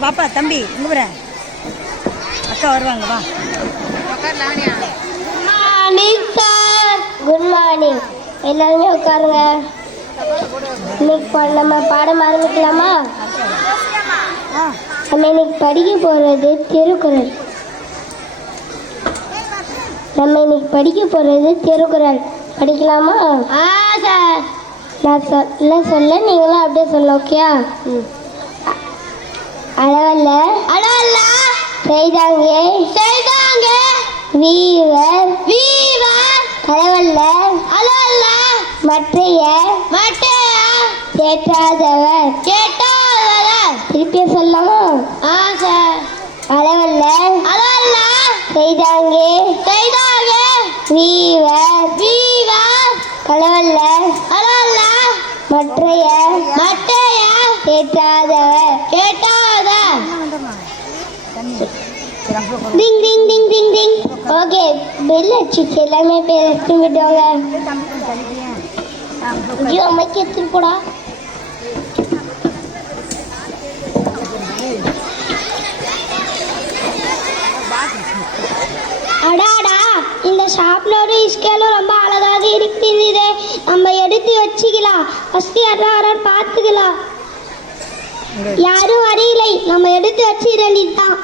பாப்பா தம்பி இங்க பாரு அக்கா வருவாங்க வா குட் மார்னிங் எல்லாருமே உட்காருங்க இன்னைக்கு நம்ம பாடம் ஆரம்பிக்கலாமா நம்ம இன்னைக்கு படிக்க போறது திருக்குறள் படிக்கலாமா சார் நான் சொல்ல நீங்களும் அப்படியே சொல்ல ஓகேயா அளவல்ல செய்தாங்க வீவர் அளவல்ல மற்றைய கேட்டாதவர் திருப்பிய சொல்லலாமா சார் அளவல்ல செய்தாங்க வீவர் அளவல்ல மற்றைய கேட்டாதவர் டிங் ding ding ding ding okay bell அடிச்சிச்சு எல்லாமே பேர் தூங்கிட்டாங்க ஐயோ அம்மைக்கு எடுத்துட்டு போடா அடாடா இந்த ஷாப்லோட ஸ்கேலும் ரொம்ப அழகாக இருக்குது நம்ம எடுத்து வச்சுக்கலாம் ஃபஸ்ட்டு யாரும் பார்த்துக்கலாம் யாரும் வரையிலை நம்ம எடுத்து வச்சு வேண்டியதுதான்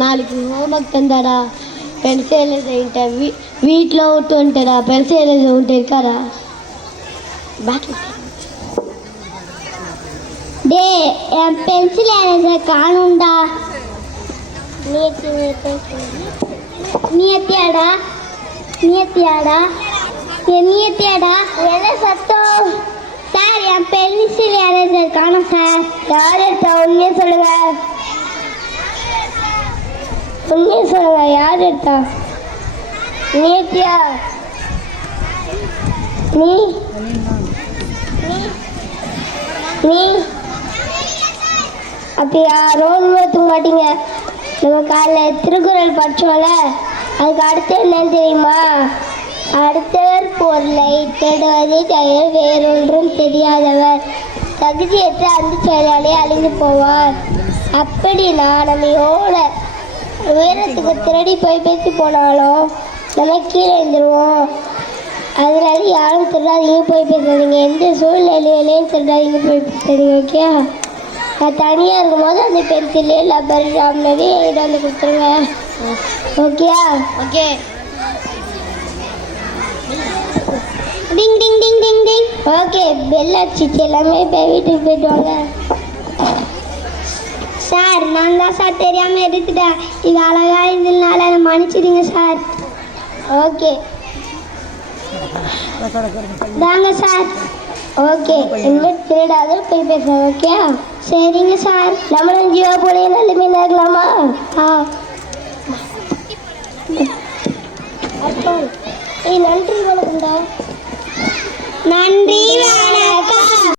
நாளைக்கு ஹோம்ஒர்க் தந்தாடா பென்சில் எழுதிட்டேன் வீட்டில் விட்டு வந்துட்டடா பென்சில் எழுதி விட்டு இருக்காரா டே என் பென்சில் எழுத காணும்டா நீத்தியாடா என்ன சத்தம் சார் என் பென்சில் யாராவது காணும் சார் யார் எடுத்தா உண்மையை சொல்லுங்க யார் எடுத்தா நீத்தியா நீ அப்போ யாரும் தூங்க மாட்டீங்க நம்ம காலைல திருக்குறள் படிச்சோம்ல அதுக்கு அடுத்து என்னன்னு தெரியுமா அடுத்தவர் பொருளை தேடுவதை தவிர வேறொன்றும் தெரியாதவர் தகுதியற்ற அந்த செயலாலே அழிந்து போவார். அப்படின்னா நம்ம எவ்வளோ உயரத்துக்கு திருடி போய் பேசி போனாலும் நம்ம கீழே எழுந்துருவோம். அதனால யாரும் திருடாதீங்க, போய் பேசாதீங்க. எந்த சூழ்நிலையிலையும் திருடாதீங்க, போய் பேசாதீங்க. ஓகே, நான் தனியாக இருக்கும்போது அந்த பென்சிலே லப்பர் ஷாப்னவே என்கிட்ட வந்து கொடுத்துருங்க. ஓகேயா? Okay. Ding ding ding ding ding. Okay, bell அடிச்சிச்சு. எல்லாமே போய் வீட்டுக்கு போயிட்டு வாங்க. சார், நான் தான் சார் தெரியாமல் எடுத்துட்டேன். இது அழகா இதனால மன்னிச்சிடுங்க சார். ஓகே தாங்க சார். ஓகே, இனிமேல் திருடாத போய் பேசுகிறேன். ஓகே, சரிங்க சார். நம்மளும் ஜீவா போலே நல்ல மீன் இருக்கலாமா? நன்றி வணக்கம்டா. நன்றி.